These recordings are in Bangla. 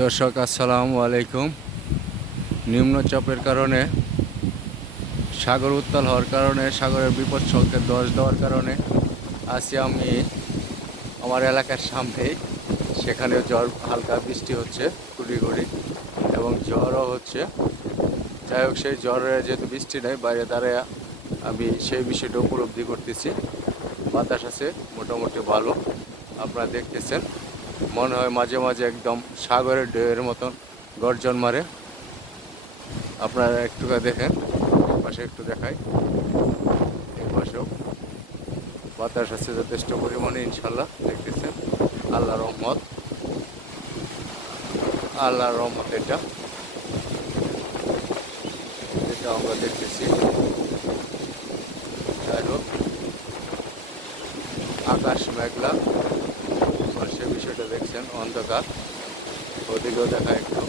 দর্শক আসসালামু আলাইকুম। নিম্নচাপের কারণে সাগর উত্তাল হওয়ার কারণে সাগরের বিপদ সংকেত 10 দেওয়ার কারণে আছি আমি আমার এলাকার সামনেই। সেখানেও হালকা বৃষ্টি হচ্ছে গুড়ি গুড়ি এবং ঝড়ও হচ্ছে। যাই হোক, সেই ঝড়ে যেহেতু বৃষ্টি নেই, বাইরে দাঁড়ায় আমি সেই বিষয়টা উপলব্ধি করতেছি। বাতাস আছে মোটামুটি ভালো, আপনারা দেখতেছেন। মনে হয় মাঝে মাঝে একদম সাগরের ঢেউয়ের মতন গর্জন মারে। আপনারা একটু দেখেন, পাশে একটু দেখাই, এই পাশেও বাতাস আছে যথেষ্ট পরিমাণে, ইনশাল্লাহ দেখতেছেন। আল্লাহ রহমত, আল্লাহর রহমত এটা যেটা আমরা দেখতেছি। যাই হোক, আকাশ মেঘলা, সে বিষয়টা দেখছেন, অন্ধকার। ওদিকেও দেখা একটু।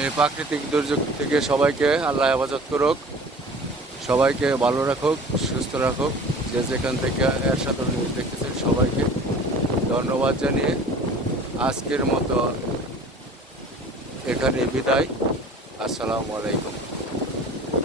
এই প্রাকৃতিক দুর্যোগ থেকে সবাইকে আল্লাহ হেফাজত করুক, সবাইকে ভালো রাখুক, সুস্থ রাখুক। যে যেখান থেকে এর সাথে নিউজ দেখতেছেন সবাইকে ধন্যবাদ জানিয়ে আজকের মতো এখানে বিদায়। আসসালামু আলাইকুম।